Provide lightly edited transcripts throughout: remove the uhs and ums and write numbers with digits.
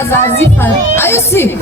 azazifata. Are you sick?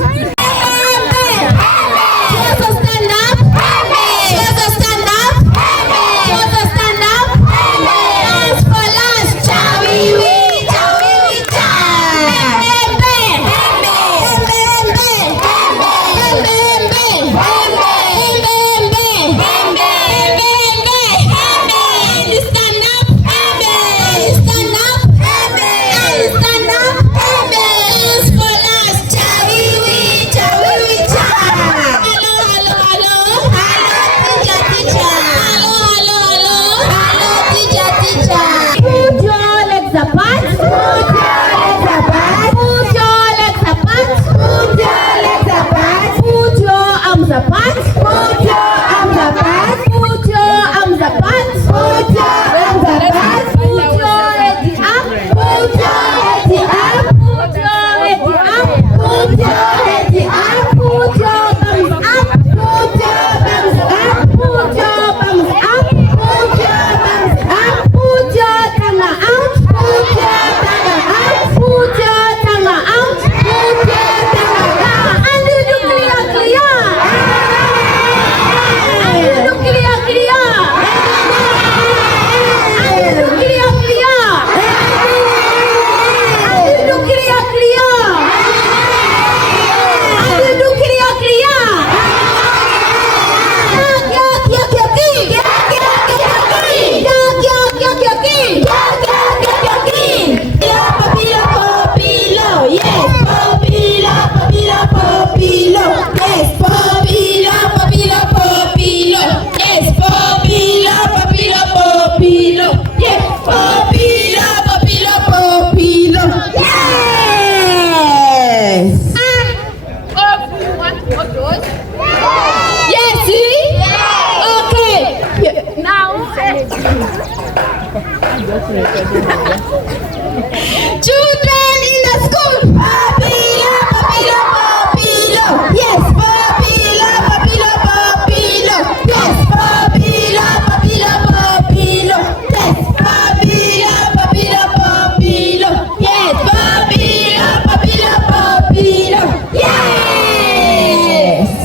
Children in the school. Papilo, papilo, papilo. Yes, papilo, papilo, papilo. Yes, papilo, papilo, papilo. Yes, papilo, papilo, papilo. Yes, papilo, papilo, papilo. Yes.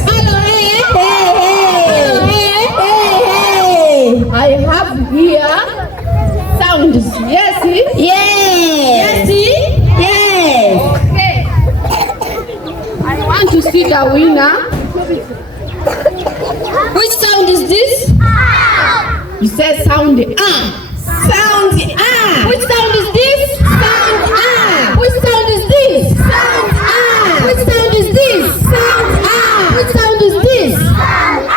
Hello, hey, hey, hey, hey, hey. I have here sounds. Yes, Yes. Yes. Okay. I want to see the winner. Which sound is this? You said sound Sound Which sound is this? Sound Which sound is this? Sound Which sound is this? Sound Which sound is this? Sound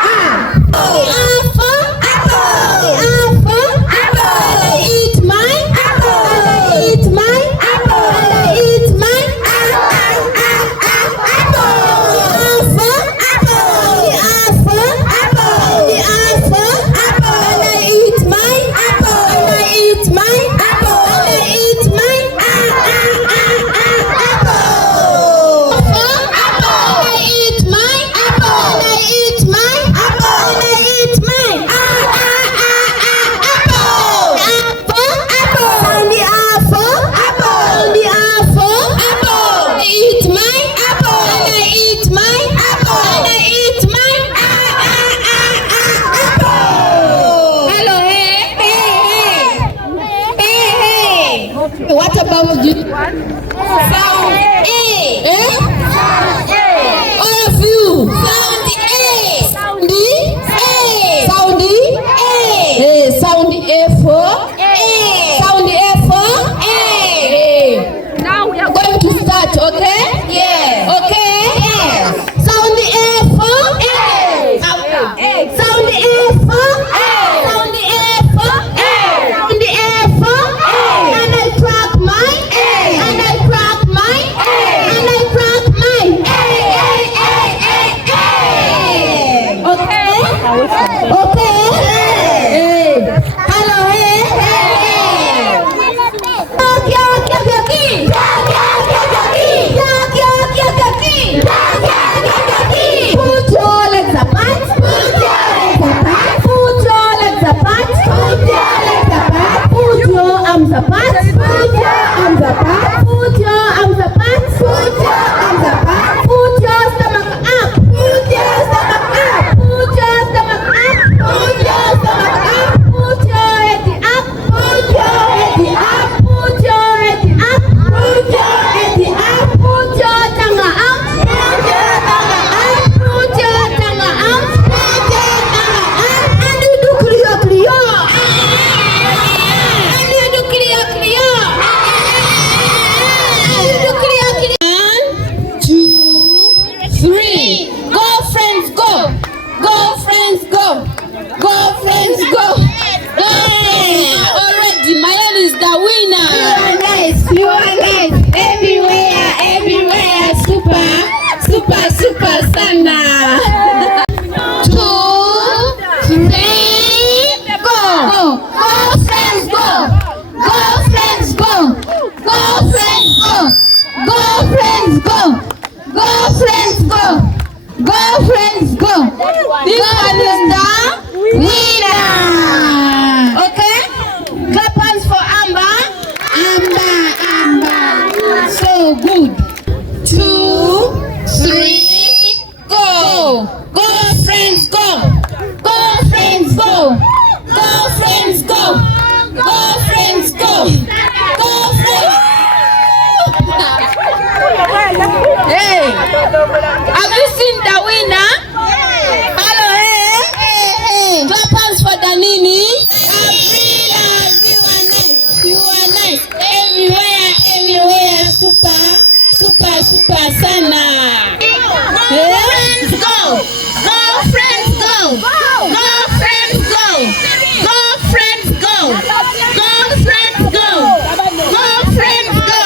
Go friends go. Go friends go. Go friends go. This one is the winner. Okay? Clap hands for Amber. Amber. So good. 2, 3, go. Go friends go. Go friends go. Go friends go. Go friends go. Go friends. Hey, have you seen the winner? Hello, hey. Clap hands for the Nini. You are nice. Everywhere. Super sana. Friends go. Go friends go. Go friends go. Go friends go. Go friends go. Go friends go.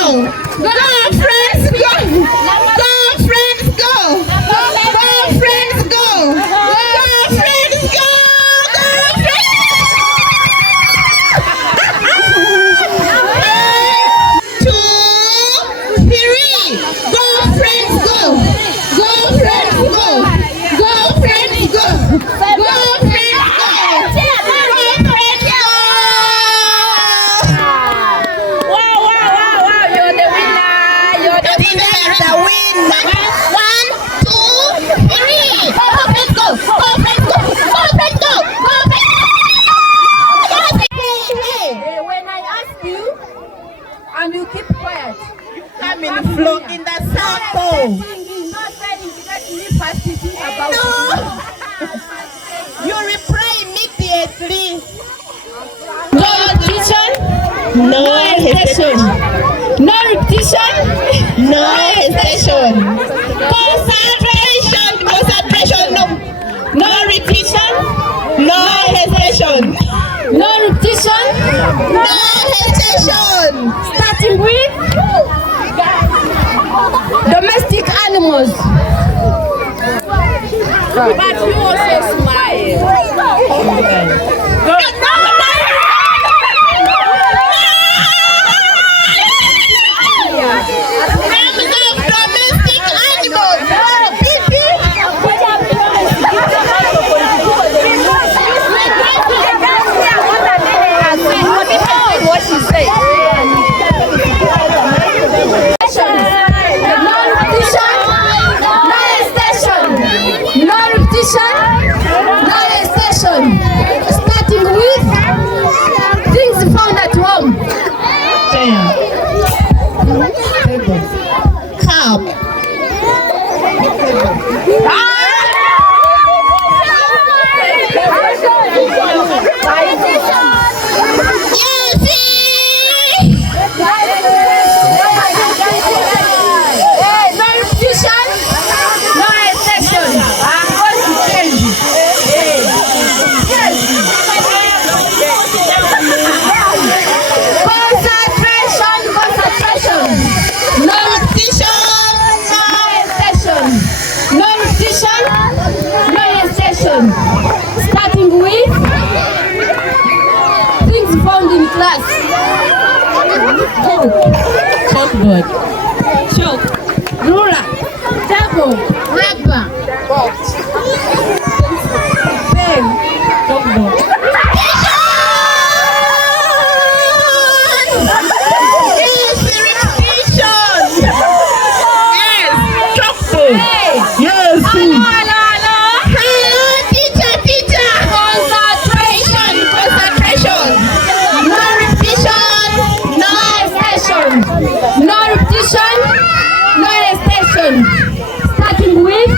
Go friends go. Go friends go. Go friends go. Go friends go. And you keep quiet. I'm in the flow in the circle. Not saying because you need fast to think about You reply immediately. No repetition. No hesitation. No repetition. No hesitation. Concentration. No repetition. No hesitation. No repetition. No hesitation. Starting with domestic animals. But you also smile. Domestic animals. What she say? Starting with things found at home. Cup. Starting with things found in class. Chalkboard. Chalk. Ruler. Table. Reba. Box. Pen. Chalkboard. Starting with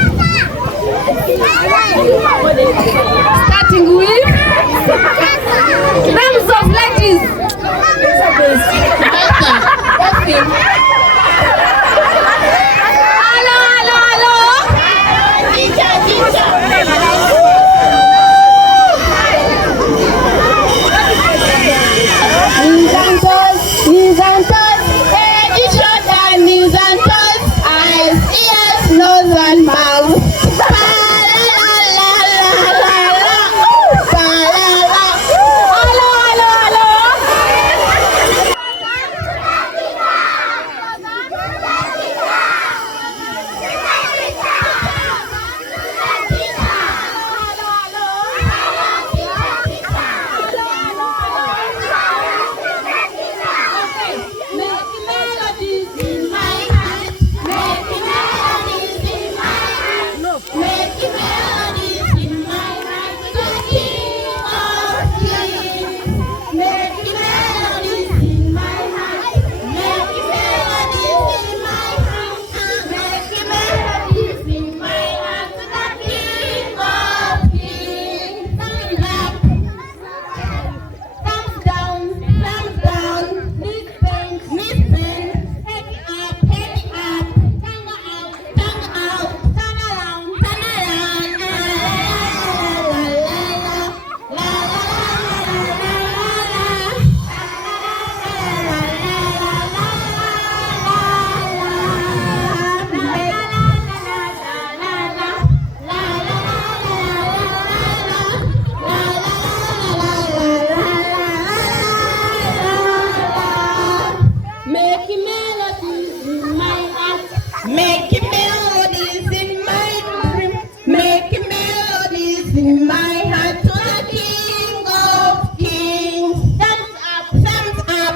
Making melodies in my dream, making melodies in my heart to the King of Kings. Thumbs up, thumbs up,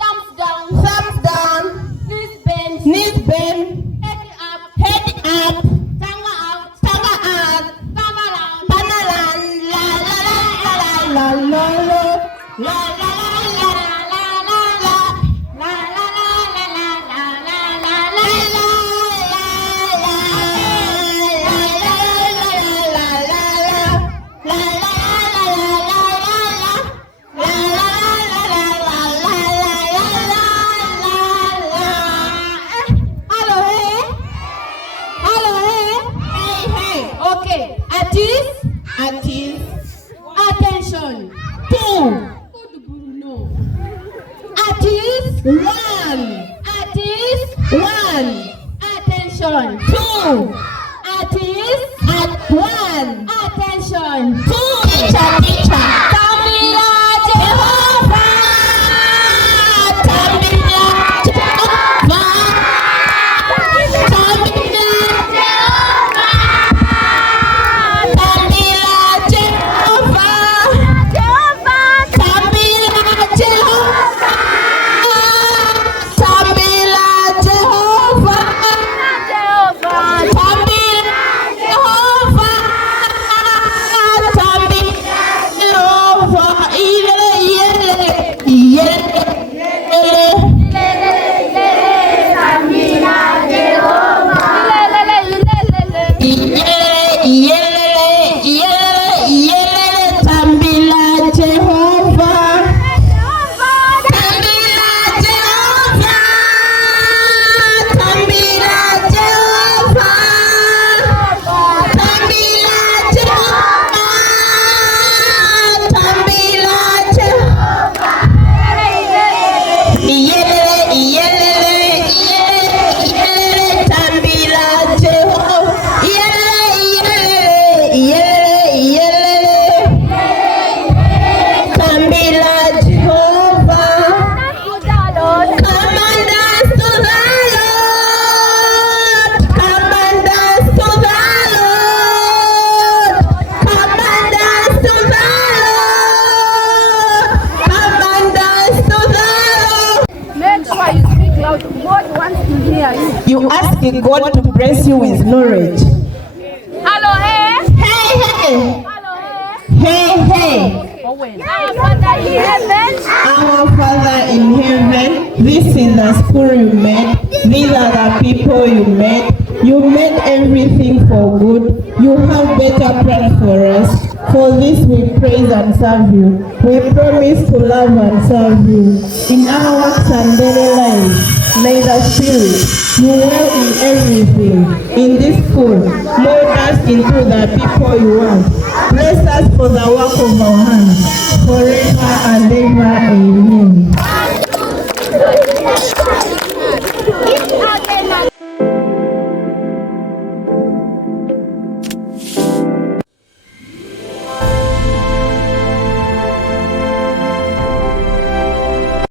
thumbs down, thumbs down. Knees bend, head up, tongue out, come around, la la la la la la la la la. Attention. 2. Artist 1. Artist 1. Attention. 2. Artist at 1. Attention. 2. Teacher. Tambila Jehovah. Tambila Jehovah. Tambila Jehovah. Tambila Jehovah. You ask God to bless you with knowledge. Hello, hey. Hey, hey. Hello, Hey, hey. Our Father in heaven. Our Father in heaven, this is the school you made. These are the people you made. You made everything for good. You have better plans for us. For this we praise and serve you. We promise to love and serve you. In our works and daily lives, may the Spirit do well in everything. In this school, mold us into the people you want. Bless us for the work of our hands. Forever and ever, amen.